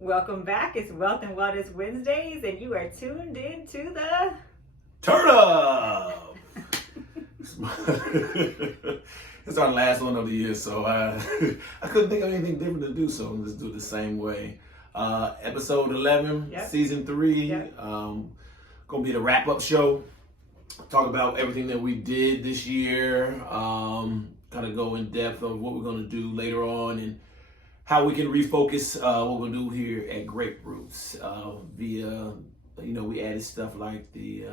Welcome back. It's Wealth and Wellness Wednesdays, and you are tuned in to the Turnip! It's our last one of the year, so I couldn't think of anything different to do, so let's do it the same way. Episode 11, Season 3, gonna be the wrap-up show. Talk about everything that we did this year, kind of go in depth of what we're gonna do later on, and how we can refocus what we'll do here at Grape Roots via, we added stuff like the,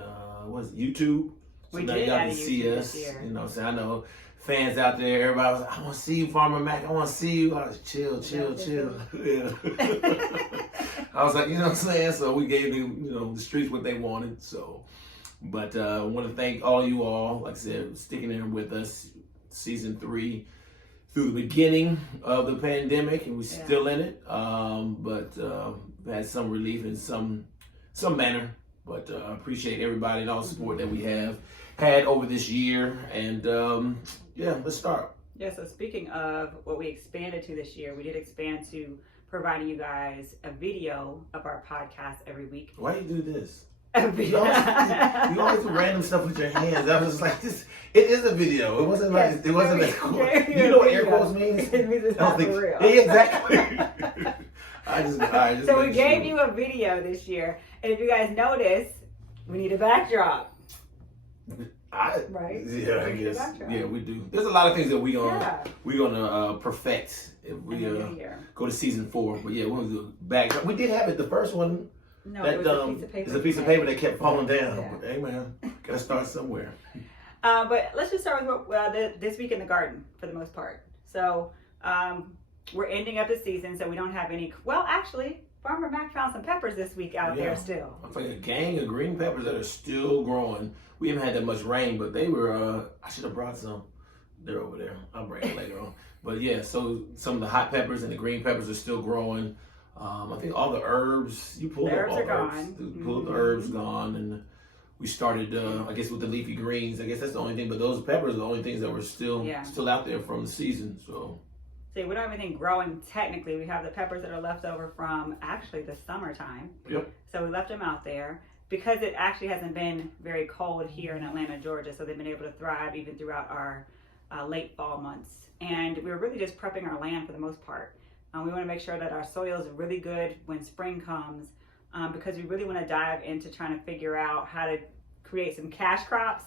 YouTube? So we now did y'all add can a see YouTube us. this year. You know what I'm saying? I know fans out there, everybody was like, I want to see you, Farmer Mac. I want to see you. I was chill. Yeah. I was like, you know what I'm saying? So we gave them, the streets what they wanted. So, but I want to thank all you all, like I said, sticking there with us, Season 3. Through the beginning of the pandemic, and we're still in it, but had some relief in some manner. But appreciate everybody and all the support that we have had over this year. And let's start. Yeah, so speaking of what we expanded to this year, we did expand to providing you guys a video of our podcast every week. Why do you do this? You always do random stuff with your hands. I was just like, this. It is a video. It wasn't like it wasn't that cool. You know what air quotes means? It means it's not for real. Yeah, exactly. I just so we gave you a video this year, and if you guys notice, we need a backdrop. Right? Yeah, I guess. Yeah, we do. There's a lot of things that we're gonna perfect if we go to Season 4. But yeah, we're gonna do a backdrop. We did have it the first one. No, that, it was a piece of paper. It's a piece of paper that kept falling down. Yeah. But, hey, man, gotta start somewhere. But let's just start with this week in the garden for the most part. So we're ending up the season, so we don't have any. Well, actually, Farmer Mac found some peppers this week out there still. I'm like a gang of green peppers that are still growing. We haven't had that much rain, but they were. I should have brought some. They're over there. I'll bring it later on. But yeah, so some of the hot peppers and the green peppers are still growing. I think all the herbs, you pulled up all the herbs. Pulled the herbs gone, and we started, I guess, with the leafy greens. I guess that's the only thing, but those peppers are the only things that were still out there from the season. So we don't have anything growing technically. We have the peppers that are left over from actually the summertime. Yep. So we left them out there because it actually hasn't been very cold here in Atlanta, Georgia. So they've been able to thrive even throughout our late fall months. And we were really just prepping our land for the most part. We want to make sure that our soil is really good when spring comes because we really want to dive into trying to figure out how to create some cash crops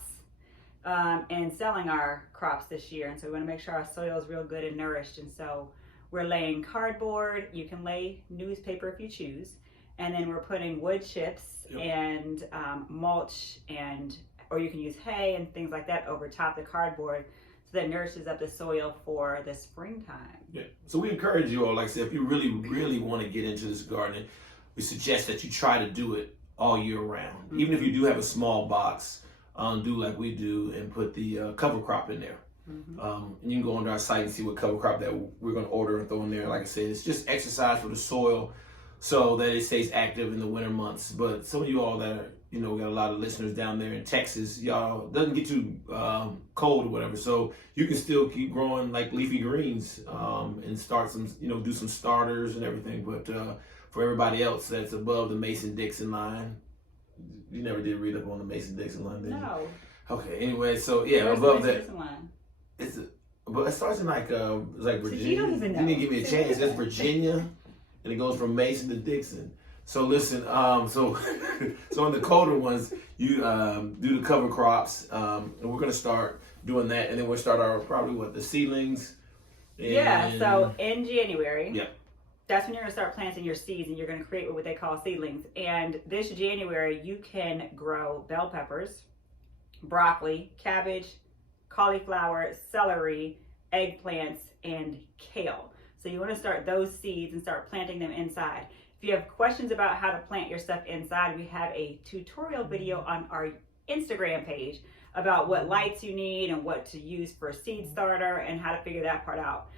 and selling our crops this year. And so we want to make sure our soil is real good and nourished. And so we're laying cardboard. You can lay newspaper if you choose. And then we're putting wood chips and mulch or you can use hay and things like that over top the cardboard. That nourishes up the soil for the springtime. Yeah. So we encourage you all, like I said, if you really, really want to get into this gardening, we suggest that you try to do it all year round. Mm-hmm. Even if you do have a small box, do like we do and put the cover crop in there. Mm-hmm. And you can go onto our site and see what cover crop that we're going to order and throw in there. Like I said, it's just exercise for the soil so that it stays active in the winter months. But some of you all that are, we got a lot of listeners down there in Texas. Y'all doesn't get too cold or whatever, so you can still keep growing like leafy greens and start some, do some starters and everything. But for everybody else that's above the Mason-Dixon line, you never did read up on the Mason-Dixon line, did you? No. Okay. Anyway, so yeah, where's above the that, Mason-Dixon line? but it starts in like Virginia. You don't even know. You didn't give me a chance. That's Virginia, and it goes from Mason to Dixon. So listen, so in the colder ones, you do the cover crops, and we're gonna start doing that, and then we'll start the seedlings. So in January, that's when you're gonna start planting your seeds, and you're gonna create what they call seedlings. And this January, you can grow bell peppers, broccoli, cabbage, cauliflower, celery, eggplants, and kale. So you want to start those seeds and start planting them inside. If you have questions about how to plant your stuff inside, we have a tutorial video on our Instagram page about what lights you need and what to use for a seed starter and how to figure that part out.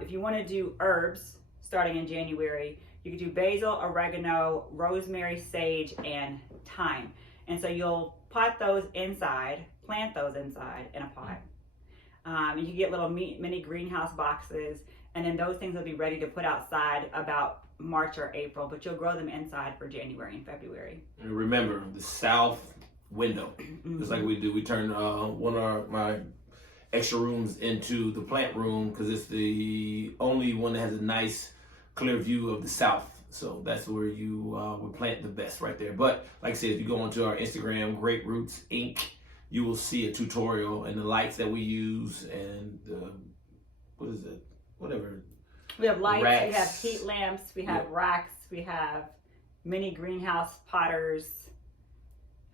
If you want to do herbs starting in January, you can do basil, oregano, rosemary, sage, and thyme. And so you'll plant those inside in a pot. You can get little mini greenhouse boxes, and then those things will be ready to put outside about March or April, but you'll grow them inside for January and February. And remember, the south window. Just like we do. We turn one of my extra rooms into the plant room because it's the only one that has a nice clear view of the south. So that's where you would plant the best right there. But like I said, if you go onto our Instagram, Great Roots Inc., you will see a tutorial and the lights that we use and what is it? Whatever. We have lights, racks. we have heat lamps, we have racks, we have mini greenhouse potters.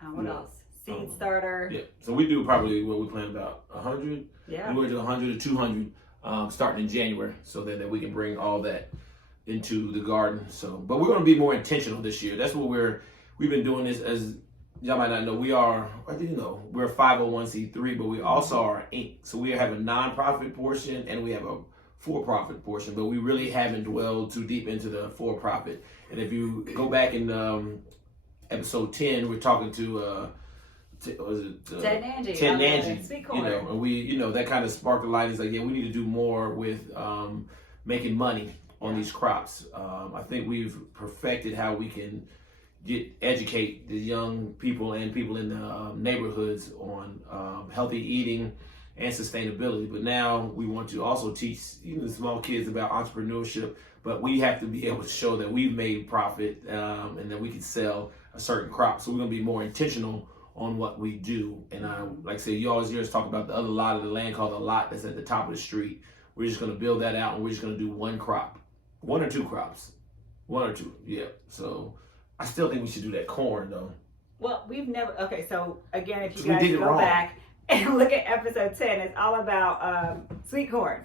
What else? Seed starter. Yeah. So we do probably what we plan about 100. Yeah. We're to 100 to 200 starting in January, so that we can bring all that into the garden. So, but we're going to be more intentional this year. That's what we've been doing this as. Y'all might not know, we're a 501c3, but we also are Inc. So we have a nonprofit portion and we have a for-profit portion, but we really haven't dwelled too deep into the for-profit. And if you go back in episode 10, we're talking to Ted and Angie, Sweet corn. and we, that kind of sparked the light. It's like, yeah, we need to do more with making money on these crops. I think we've perfected how we can educate the young people and people in the neighborhoods on healthy eating and sustainability. But now we want to also teach even the small kids about entrepreneurship, but we have to be able to show that we've made profit and that we can sell a certain crop. So we're going to be more intentional on what we do. And like I said, you always hear us talk about the other lot of the land called the lot that's at the top of the street. We're just going to build that out and we're just going to do one crop, one or two crops, yeah. So I still think we should do that corn though. Well, we've never. Okay, so again, if you guys go back and look at episode 10, it's all about sweet corn.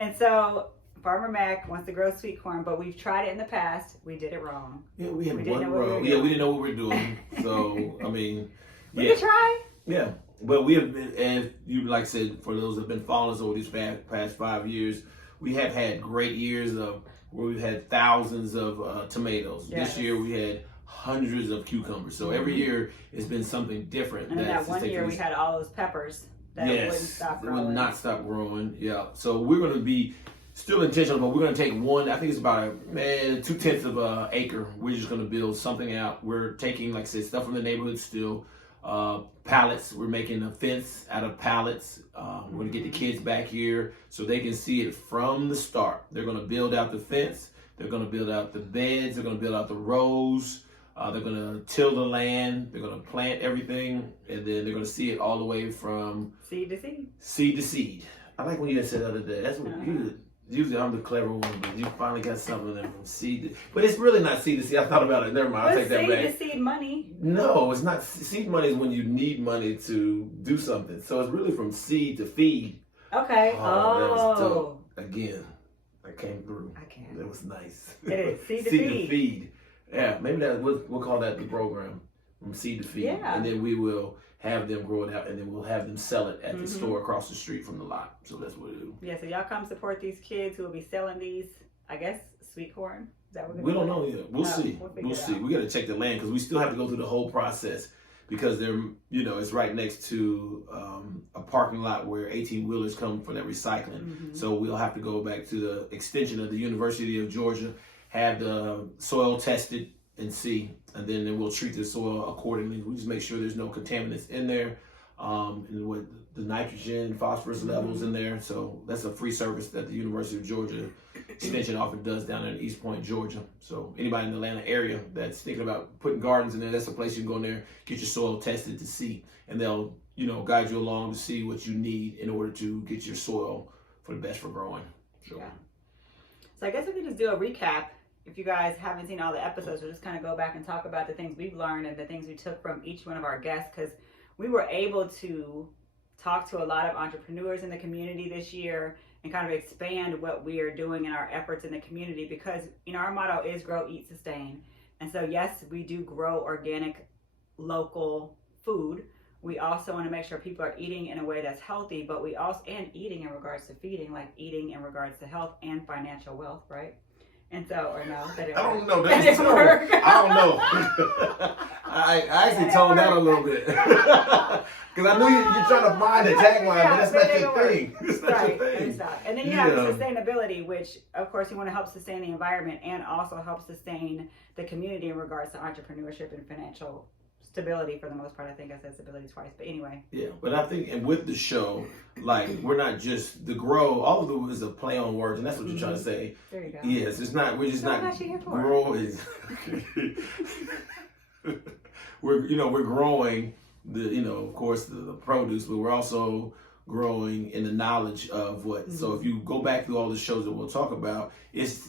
And so Farmer Mac wants to grow sweet corn, but we've tried it in the past. We did it wrong. Yeah, we had one row. Yeah, we didn't know what we were doing. So I mean, we could try. Yeah, but we have been, and you like I said, for those that have been following us over these past 5 years, we have had great years of where we've had thousands of tomatoes. Yes. This year we had hundreds of cucumbers. So every year it's been something different. And that one year we had all those peppers that wouldn't stop growing. Would not stop growing. Yeah. So we're going to be still intentional, but we're going to take one. I think it's about 2/10 of an acre. We're just going to build something out. We're taking, like I said, stuff from the neighborhood still. Pallets. We're making a fence out of pallets. We're going to get the kids back here so they can see it from the start. They're going to build out the fence. They're going to build out the beds. They're going to build out the rows. They're going to till the land. They're going to plant everything. And then they're going to see it all the way from seed to seed. Seed to seed. I like when you said the other day. That's what you did. Usually I'm the clever one, but you finally got something there from seed to, but it's really not seed to seed. I thought about it. Never mind. I'll take that back. Seed to seed money. No, it's not. Seed money is when you need money to do something. So it's really from seed to feed. Okay. That was dope. Again, I came through. I can't. That was nice. It is. Seed to seed feed. To feed. Yeah, maybe we'll call that the program, from seed to feed. Yeah. And then we will have them grow it out, and then we'll have them sell it at the store across the street from the lot. So that's what we do. Yeah, so y'all come support these kids who will be selling these, I guess, sweet corn. Is that what we don't know yet. We'll see. We'll see. We got to check the land because we still have to go through the whole process because they're, it's right next to a parking lot where 18-wheelers come for that recycling. So we'll have to go back to the extension of the University of Georgia, have the soil tested and see, and then we'll treat the soil accordingly. We just make sure there's no contaminants in there, and with the nitrogen, phosphorus levels in there. So that's a free service that the University of Georgia Extension Office does down there in East Point, Georgia. So anybody in the Atlanta area that's thinking about putting gardens in there, that's a place you can go in there, get your soil tested to see, and they'll guide you along to see what you need in order to get your soil for the best for growing. So, so I guess we can just do a recap. If you guys haven't seen all the episodes, we'll just kind of go back and talk about the things we've learned and the things we took from each one of our guests, because we were able to talk to a lot of entrepreneurs in the community this year and kind of expand what we are doing in our efforts in the community, because our motto is grow, eat, sustain. And so yes, we do grow organic, local food. We also want to make sure people are eating in a way that's healthy, but we also, and eating in regards to feeding, like eating in regards to health and financial wealth, right? And so, or no, that didn't I work. don't know. That didn't work. I don't know. I actually toned down a little bit. Because I knew you're trying to find a tagline, but that's not your thing. It's not your thing. It's not. And then you have sustainability, which, of course, you want to help sustain the environment and also help sustain the community in regards to entrepreneurship and financial stability for the most part. I think I said stability twice, but anyway. Yeah, but I think, and with the show, like, we're not just the grow, all of it is a play on words, and that's what you're trying to say. There you go. Yes, it's not, we're just not growing. We're growing the, of course, the produce, but we're also growing in the knowledge of what. So if you go back through all the shows that we'll talk about, it's,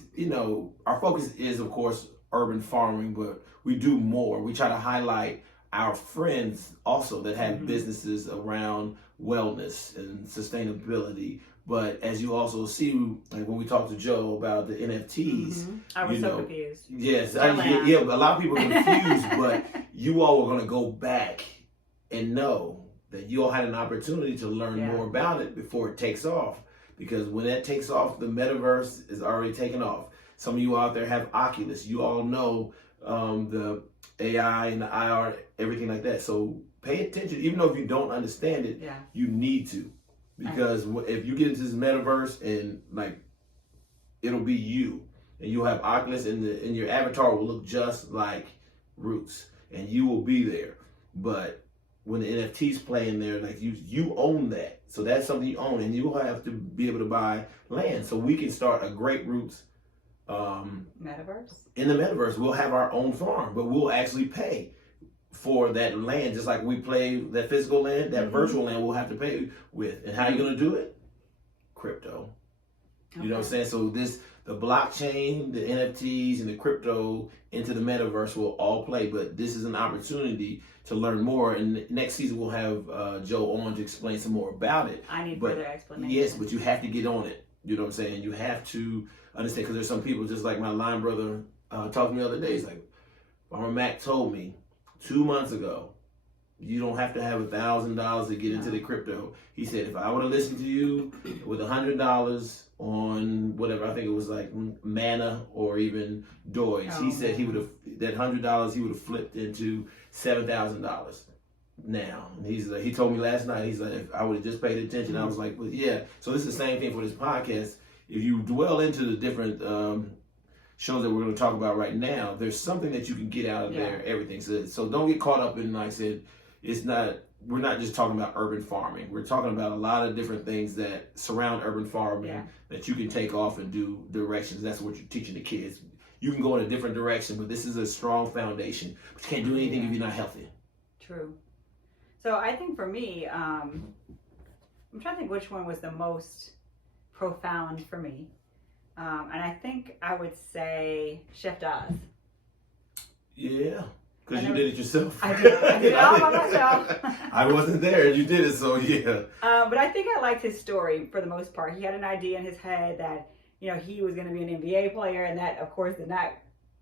our focus is, of course, urban farming, but we do more. We try to highlight our friends also that have businesses around wellness and sustainability. But as you also see, like when we talked to Joe about the NFTs, I was so confused. Yes, a lot of people are confused, but you all are going to go back and know that you all had an opportunity to learn more about it before it takes off. Because when that takes off, the metaverse is already taken off. Some of you out there have Oculus. You all know the AI and the IR, everything like that. So pay attention, even though if you don't understand it, you need to. Because if you get into this metaverse and like, it'll be you, and you'll have Oculus, and your avatar will look just like Roots, and you will be there. But when the NFTs play in there, like you own that, so that's something you own, and you will have to be able to buy land. So we can start a Great Roots metaverse. In the metaverse, we'll have our own farm, but we'll actually pay for that land, just like we play that physical land, that virtual land we'll have to pay with. And how are you going to do it? Crypto. You know what I'm saying? So the blockchain, the NFTs, and the crypto into the metaverse will all play. But this is an opportunity to learn more. And next season we'll have Joe on to explain some more about it. I need further explanation. Yes, but you have to get on it. You know what I'm saying? You have to understand, because there's some people, just like my line brother talked to me the other day. He's like, Farmer Mac told me 2 months ago, you don't have to have $1,000 to get into the crypto. He said, if I would have listened to you with $100 on whatever, I think it was like Mana or even Doge, he said he would have, that $100 he would have flipped into $7,000 now. And he told me last night, he's like, if I would have just paid attention, I was like, well, yeah. So it's the same thing for this podcast. If you dwell into the different shows that we're going to talk about right now, there's something that you can get out of there, everything. So don't get caught up in, like I said, we're not just talking about urban farming. We're talking about a lot of different things that surround urban farming that you can take off and do directions. That's what you're teaching the kids. You can go in a different direction, but this is a strong foundation. But you can't do anything if you're not healthy. True. So I think for me, I'm trying to think which one was the most profound for me. And I think I would say Chef Daz. Yeah, because you did it yourself. I did it all by myself. I wasn't there, and you did it, so yeah. But I think I liked his story for the most part. He had an idea in his head that, he was going to be an NBA player, and that, of course, did not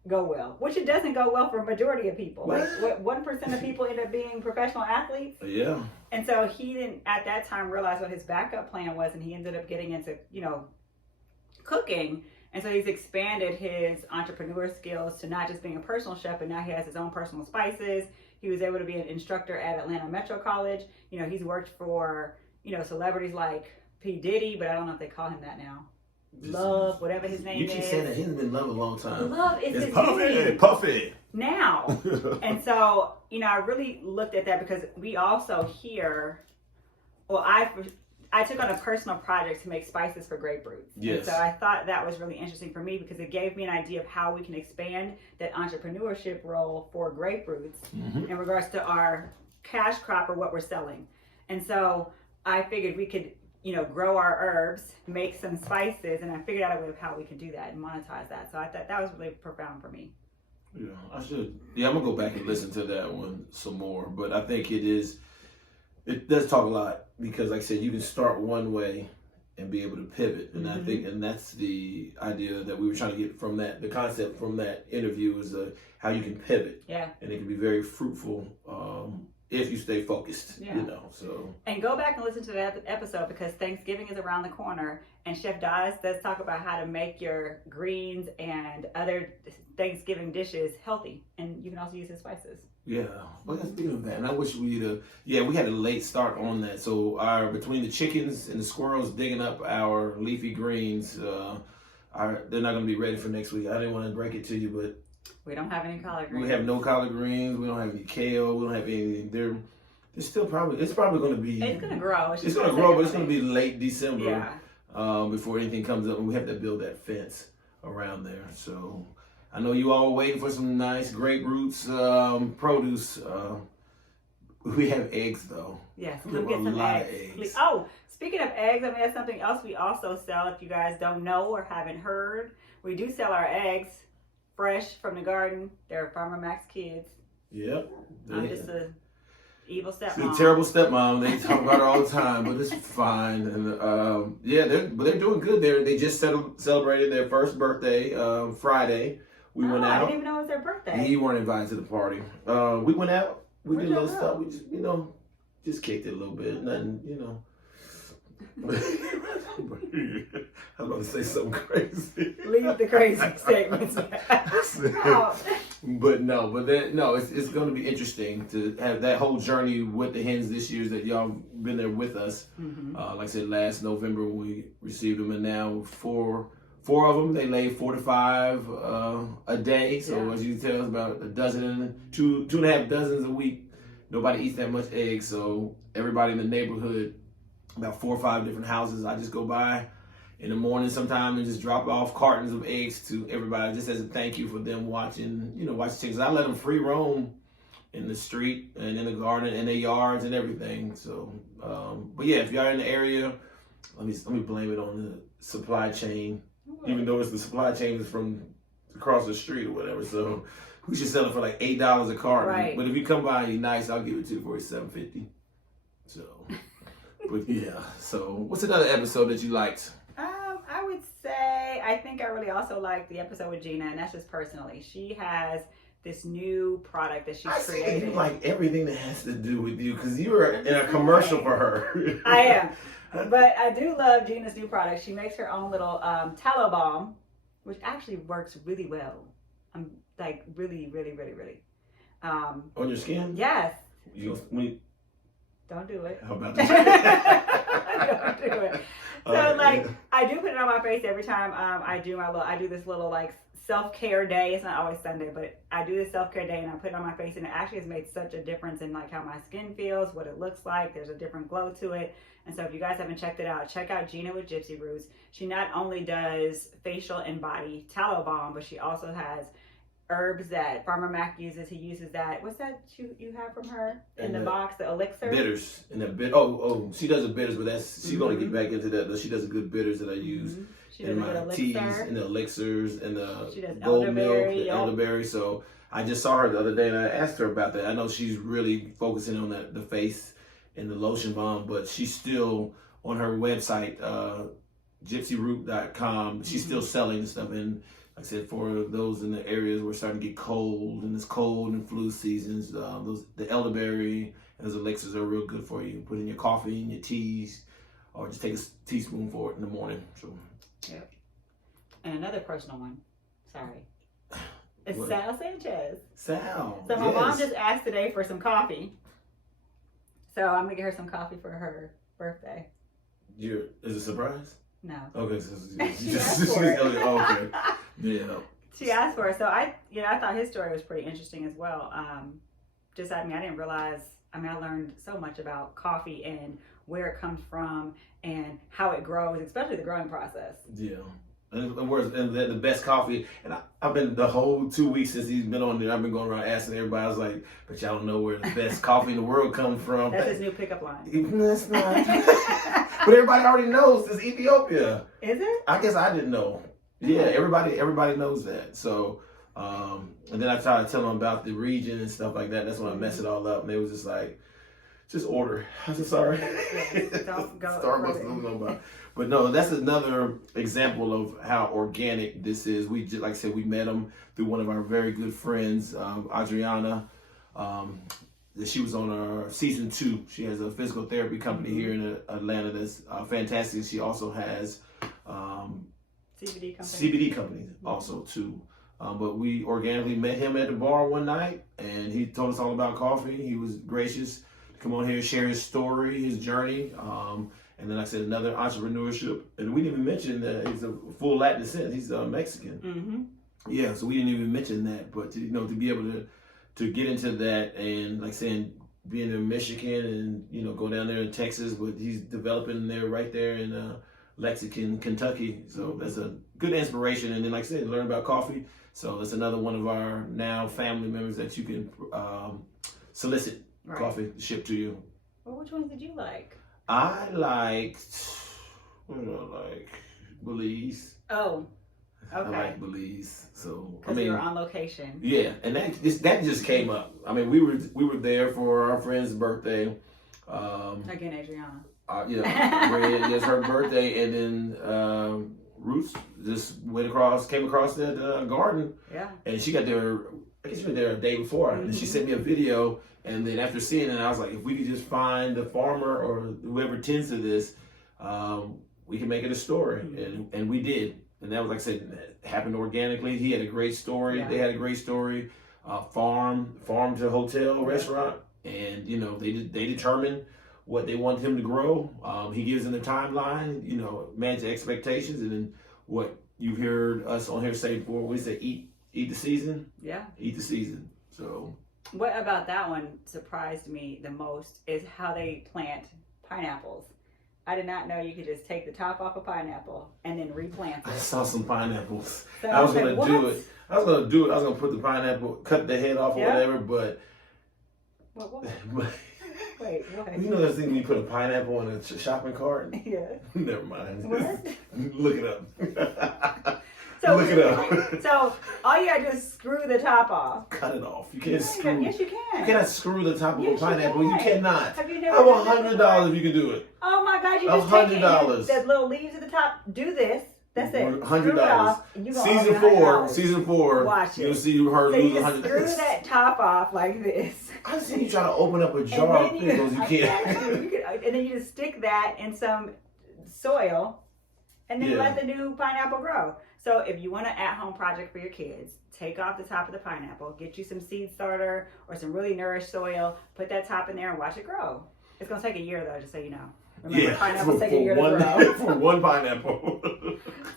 go well. Which it doesn't go well for a majority of people. Like, 1% of people end up being professional athletes. Yeah. And so he didn't, at that time, realize what his backup plan was, and he ended up getting into, cooking. And so he's expanded his entrepreneur skills to not just being a personal chef, but now he has his own personal spices. He was able to be an instructor at Atlanta Metro College. He's worked for, celebrities like P. Diddy, but I don't know if they call him that now. Love, whatever his name is. You keep saying that. He hasn't been Love a long time. Love is his name. Puffy. Now. And so, I really looked at that because we also hear, I took on a personal project to make spices for grapefruits. Yes. And so I thought that was really interesting for me because it gave me an idea of how we can expand that entrepreneurship role for grapefruits in regards to our cash crop or what we're selling. And so I figured we could, grow our herbs, make some spices, and I figured out a way of how we could do that and monetize that. So I thought that was really profound for me. Yeah, I should. Yeah, I'm going to go back and listen to that one some more. But I think it does talk a lot because, like I said, you can start one way and be able to pivot. And I think, and that's the idea that we were trying to get from that, the concept from that interview is how you can pivot. Yeah. And it can be very fruitful if you stay focused, so. And go back and listen to that episode because Thanksgiving is around the corner and Chef Daz does talk about how to make your greens and other Thanksgiving dishes healthy. And you can also use his spices. Yeah. Well, speaking of that, and I wish we had a late start on that. So between the chickens and the squirrels digging up our leafy greens, they're not going to be ready for next week. I didn't want to break it to you, but we don't have any collard greens. We have no collard greens. We don't have any kale. We don't have anything. They're still it's probably going to be. It's going to grow. It's going to grow, but it's going to be late December. Yeah. Before anything comes up, and we have to build that fence around there. So I know you all waiting for some nice grapefruits, produce. We have eggs though. Yes, come get some eggs. Oh, speaking of eggs, I mean that's something else we also sell. If you guys don't know or haven't heard, we do sell our eggs fresh from the garden. They're Farmer Mac's kids. Yep. I'm just a evil stepmom. She's a terrible stepmom. They talk about her all the time, but it's fine. And they're doing good. They just celebrated their first birthday Friday. We went out. I didn't even know it was their birthday. You weren't invited to the party. We went out. We did a little stuff. We just just kicked it a little bit. Nothing, I was about to say something crazy. Leave the crazy statements. It's going to be interesting to have that whole journey with the hens this year that y'all been there with us. Mm-hmm. Like I said, last November when we received them, and now four of them, they lay 4 to 5 a day. So as you can tell, it's about a dozen, two and a half dozens a week. Nobody eats that much eggs, so everybody in the neighborhood, about 4 or 5 different houses, I just go by in the morning sometime and just drop off cartons of eggs to everybody just as a thank you for them watching chickens. I let them free roam in the street and in the garden and their yards and everything. So, but yeah, if y'all in the area, let me blame it on the supply chain, even though the supply chain is from across the street or whatever. So we should sell it for like $8 a carton. Right. But if you come by and you're nice, I'll give it to you for $7.50. So. But yeah, so what's another episode that you liked? I would say I think I really also liked the episode with Gina, and that's just personally. She has this new product that she's created. You like everything that has to do with you because you were in a commercial for her. I am, but I do love Gina's new product. She makes her own little tallow balm, which actually works really well. I'm like really. On your skin? Yes. Don't do it. How about that? Don't do it. So I do put it on my face every time I do this little like self-care day. It's not always Sunday, but I do this self-care day and I put it on my face, and it actually has made such a difference in like how my skin feels, what it looks like. There's a different glow to it. And so if you guys haven't checked it out, check out Gina with Gypsy Roots. She not only does facial and body tallow balm, but she also has herbs that Farmer Mac uses. He uses that. What's that you have from her in the box? The elixir. Bitters and she does the bitters, but she's gonna get back into that. But she does the good bitters that I use in my teas and the elixirs and the gold milk, the elderberry. So I just saw her the other day and I asked her about that. I know she's really focusing on the face and the lotion balm, but she's still on her website, gypsyroot.com. She's still selling the stuff. And like I said, for those in the areas where it's starting to get cold, and it's cold and flu seasons, the elderberry and those elixirs are real good for you. Put in your coffee and your teas, or just take a teaspoon for it in the morning. So, yeah. And another personal one. Sorry. It's Sal Sanchez. Sal. So my mom just asked today for some coffee. So I'm gonna get her some coffee for her birthday. Is it a surprise? No. Okay. She asked for it. Okay. Yeah. She asked for it. So I thought his story was pretty interesting as well. I didn't realize. I learned so much about coffee and where it comes from and how it grows, especially the growing process. Yeah. And the best coffee, and I've been the whole 2 weeks since he's been on there. I've been going around asking everybody. I was like, "But y'all don't know where the best coffee in the world comes from." That's his new pickup line. That's not. But everybody already knows it's Ethiopia. Is it? I guess I didn't know. Yeah, everybody knows that. So, and then I tried to tell them about the region and stuff like that. That's when I messed it all up, and they was just like, "Just order." I said, "Sorry." Don't go. Starbucks don't know about. But no, that's another example of how organic this is. We just, like I said, we met him through one of our very good friends, Adriana. She was on our season 2. She has a physical therapy company here in Atlanta that's fantastic. She also has CBD company. CBD companies also too. But we organically met him at the bar one night, and he told us all about coffee. He was gracious to come on here and share his story, his journey. And then, like I said, another entrepreneurship. And we didn't even mention that he's a full Latin descent. He's Mexican. Mm-hmm. Yeah, so we didn't even mention that. But, to be able to get into that and, like saying, being in Michigan and, go down there in Texas, but he's developing there right there in Lexington, Kentucky. So that's a good inspiration. And then, like I said, learn about coffee. So that's another one of our now family members that you can solicit coffee shipped to you. Well, which ones did you like? I liked, Belize. Oh, okay. I like Belize. So because you were on location. Yeah, and that just came up. I mean, we were there for our friend's birthday. Again, Adriana. Yeah, it's her birthday, and then Roots just came across that garden. Yeah. And she got there. I guess she was there a day before, and she sent me a video. And then after seeing it, I was like, if we could just find the farmer or whoever tends to this, we can make it a story. And we did. And that was, like I said, happened organically. He had a great story. Yeah. They had a great story. Farm to hotel, restaurant. And, they determined what they wanted him to grow. He gives them the timeline, manage the expectations. And then what you've heard us on here say before, we say eat the season. Yeah. Eat the season. So... What about that one surprised me the most is how they plant pineapples. I did not know you could just take the top off a pineapple and then replant it. I saw some pineapples. So I was going to do it. I was going to put the pineapple, cut the head off or whatever, but... What? Wait, what? You know that thing when you put a pineapple in a shopping cart? Yeah. Never mind. What? Look it up. So, look it up. So all you gotta do is screw the top off. Cut it off. You can't screw. Yes, you can. You cannot screw the top of a pineapple. You cannot. Have you never? How $100 if you can do it? Oh my God! You just take it. The little leaves at the top. Do this. That's it. $100. Season 4. Watch it. You'll see her lose $100. Screw that top off like this. I've seen you try to open up a jar of pickles. You can't. And then you just stick that in some soil, and then let the new pineapple grow. So if you want an at-home project for your kids, take off the top of the pineapple, get you some seed starter or some really nourished soil, put that top in there and watch it grow. It's going to take a year though, just so you know. Remember, pineapples take a year to grow. For one pineapple.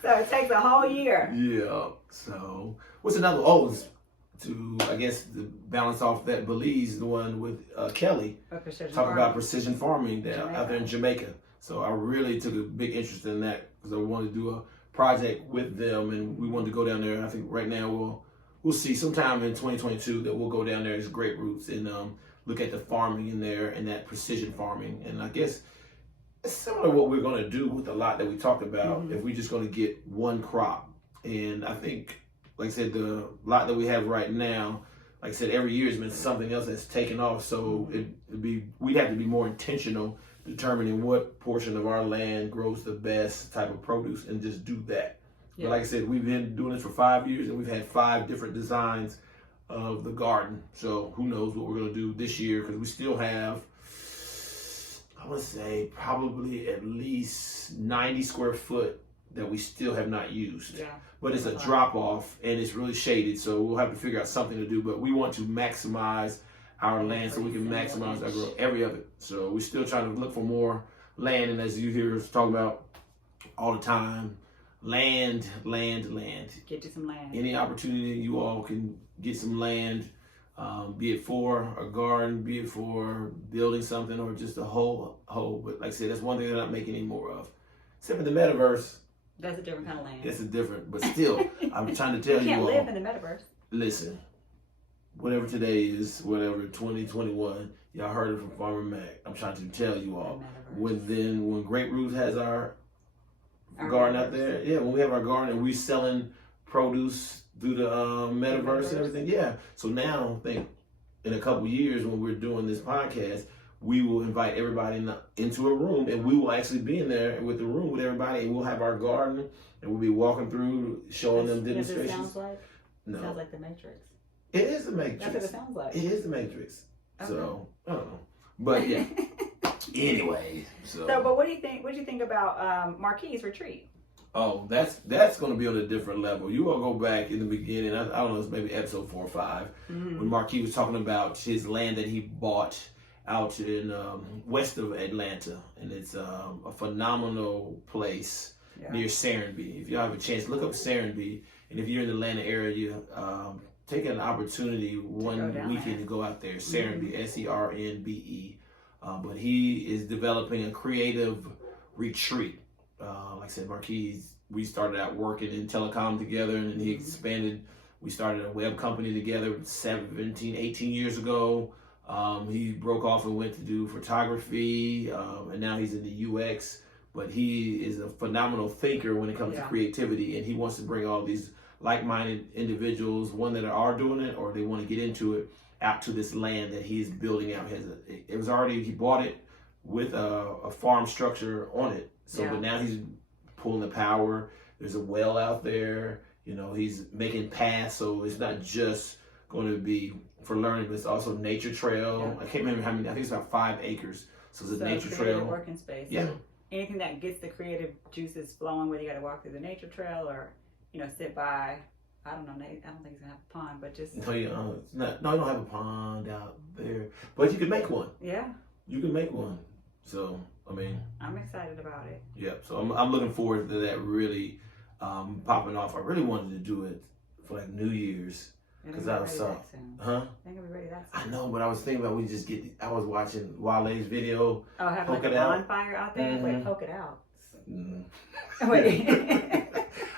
So it takes a whole year. Yeah. So what's another, I guess, to balance off that Belize, the one with Kelly, about precision farming out there in Jamaica. So I really took a big interest in that because I wanted to do a project with them, and we wanted to go down there. And I think right now we'll see sometime in 2022 that we'll go down there as Great Roots and look at the farming in there and that precision farming. And I guess it's similar to what we're going to do with the lot that we talked about if we're just going to get one crop. And I think, like I said, the lot that we have right now, like I said, every year has been something else that's taken off. So we'd have to be more intentional determining what portion of our land grows the best type of produce and just do that. Yeah. But like I said, we've been doing this for 5 years and we've had 5 different designs of the garden. So who knows what we're going to do this year, because we still have, I would say, probably at least 90 square foot that we still have not used. Yeah. But it's a drop off and it's really shaded. So we'll have to figure out something to do, but we want to maximize our land so we can maximize our growth, every of it. So we're still trying to look for more land, and as you hear us talk about all the time, land. Get you some land. Any opportunity you all can get some land, be it for a garden, be it for building something, or just a whole. But like I said, that's one thing they're not making any more of. Except for the metaverse. That's a different kind of land. It's a different, but still, I'm trying to tell you all. You can't live in the metaverse. Listen. Whatever today is, 2021, y'all heard it from Farmer Mac. I'm trying to tell you all. When Great Roots has our garden out there, when we have our garden and we're selling produce through the metaverse and everything, So now, I think in a couple years when we're doing this podcast, we will invite everybody into a room, and we will actually be in there with the room with everybody, and we'll have our garden, and we'll be walking through, showing them demonstrations. Sounds like? No. It sounds like the Matrix. It is the Matrix. That's what it sounds like. It is the Matrix. Okay. So, I don't know. But anyway. But what do you think? What do you think about Marquis Retreat? Oh, that's going to be on a different level. You all go back in the beginning. I don't know, it's maybe episode 4 or 5 when Marquis was talking about his land that he bought out in west of Atlanta, and it's a phenomenal place near Serenbe. If you have a chance, look up Serenbe, and if you're in the Atlanta area, take an opportunity one weekend to go out there. Serenbe, Serenbe. But he is developing a creative retreat. Like I said, Marquis, we started out working in telecom together, and then he expanded. We started a web company together 17, 18 years ago. He broke off and went to do photography, and now he's in the UX. But he is a phenomenal thinker when it comes to creativity, and he wants to bring all these like-minded individuals, one that are doing it or they want to get into it, out to this land that he's building out. He bought it with a farm structure on it. So, but now he's pulling the power. There's a well out there. You know, he's making paths, so it's not just going to be for learning, but it's also nature trail. I can't remember how many. I think it's about 5 acres. So it's a nature trail. Working space. Yeah. Anything that gets the creative juices flowing, whether you got to walk through the nature trail or, you know, sit by. I don't know, Nate. I don't think he's gonna have a pond, but just. No, you don't have a pond out there, but you can make one. Yeah. You can make one. So I mean. I'm excited about it. Yeah. So I'm looking forward to that really popping off. I really wanted to do it for like New Year's because I was so. Huh? They're gonna be ready that soon. I know, but I was thinking about I was watching Wale's video. Oh, having like a bonfire out there. Wait, poke it out. Wait.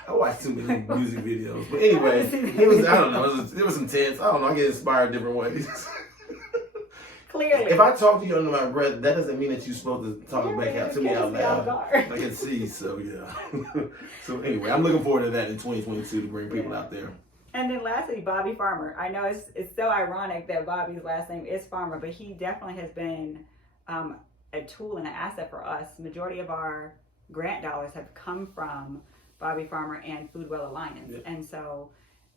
I watched too many music videos, but anyway, it was intense. I don't know. I get inspired different ways. Clearly, if I talk to you under my breath, that doesn't mean that you're supposed to talk back out to me out loud. I can see, so yeah. So anyway, I'm looking forward to that in 2022 to bring people out there. And then lastly, Bobby Farmer. I know it's so ironic that Bobby's last name is Farmer, but he definitely has been a tool and an asset for us. The majority of our grant dollars have come from Bobby Farmer and Food Well Alliance. And so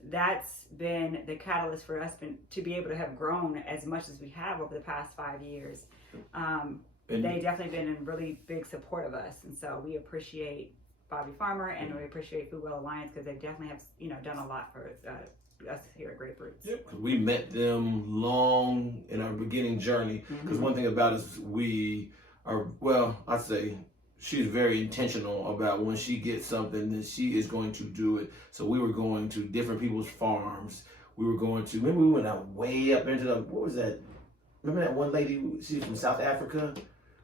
that's been the catalyst for us to be able to have grown as much as we have over the past 5 years. They definitely been in really big support of us. And so we appreciate Bobby Farmer and we appreciate Food Well Alliance because they definitely have, you know, done a lot for us here at Grapefruits. Yep. We met them long in our beginning journey. Because one thing about us, we are, well, I'd say, she's very intentional about when she gets something that she is going to do it. So we were going to different people's farms. We were going to, remember we went out way up into the, what was that? Remember that one lady, she's from South Africa?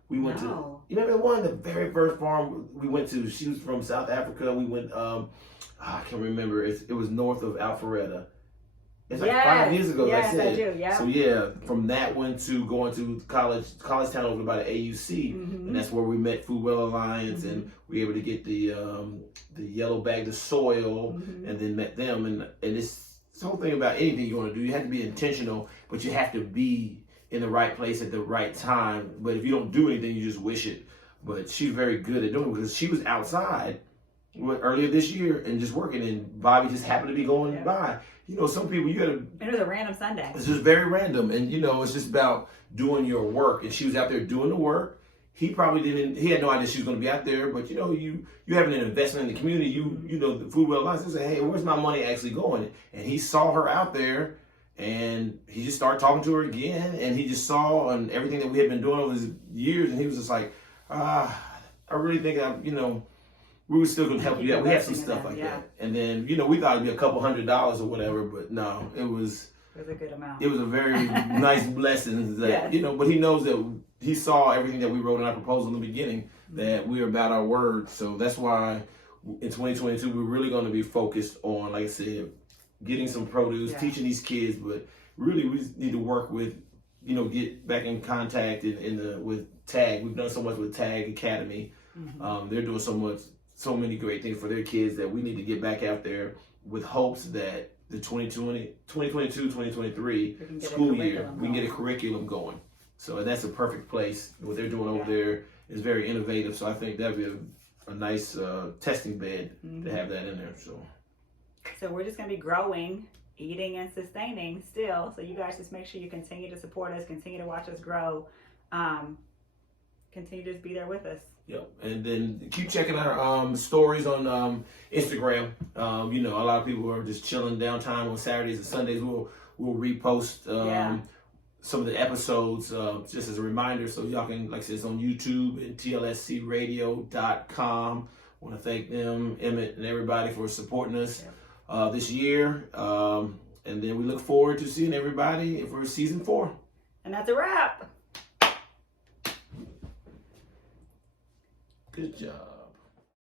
We went to, you remember the one, the very first farm we went to, she was from South Africa. We went, I can't remember, it was north of Alpharetta. It's like 5 years ago. Yes, that's it. I do. Yeah. So yeah, from that one to going to college town over by the AUC, and that's where we met Food Well Alliance, and we were able to get the yellow bag of soil, and then met them. And this whole thing about anything you want to do, you have to be intentional, but you have to be in the right place at the right time. But if you don't do anything, you just wish it. But she's very good at doing it because she was outside earlier this year and just working, and Bobby just happened to be going by. You know, some people, you gotta. And it was a random Sunday. It's just very random, and you know, it's just about doing your work. And she was out there doing the work. He probably didn't. He had no idea she was going to be out there. But you know, you having an investment in the community. You know, the Food Well Alliance. Say, hey, where's my money actually going? And he saw her out there, and he just started talking to her again. And he just saw and everything that we had been doing over the years, and he was just like, I really think we were still going to help you out. We had some stuff like that. And then, you know, we thought it'd be a couple $100s or whatever, but no, it was a good amount. It was a very nice blessing that, you know, but he knows that he saw everything that we wrote in our proposal in the beginning, that we're about our word. So that's why in 2022, we're really going to be focused on, like I said, getting some produce, teaching these kids, but really we just need to work with, you know, get back in contact with TAG. We've done so much with TAG Academy. They're doing so many great things for their kids that we need to get back out there with hopes that the 2022-2023 school year, we can get a curriculum going. So that's a perfect place. What they're doing over there is very innovative. So I think that'd be a nice testing bed to have that in there. So we're just going to be growing, eating, and sustaining still. So you guys just make sure you continue to support us, continue to watch us grow, continue to just be there with us. Yep. And then keep checking our stories on Instagram. You know, a lot of people are just chilling downtime on Saturdays and Sundays. We'll repost some of the episodes just as a reminder, so y'all can, like I said, it's on YouTube and tlscradio.com. I want to thank them, Emmett, and everybody for supporting us this year. And then we look forward to seeing everybody for season 4. And that's a wrap. Good job.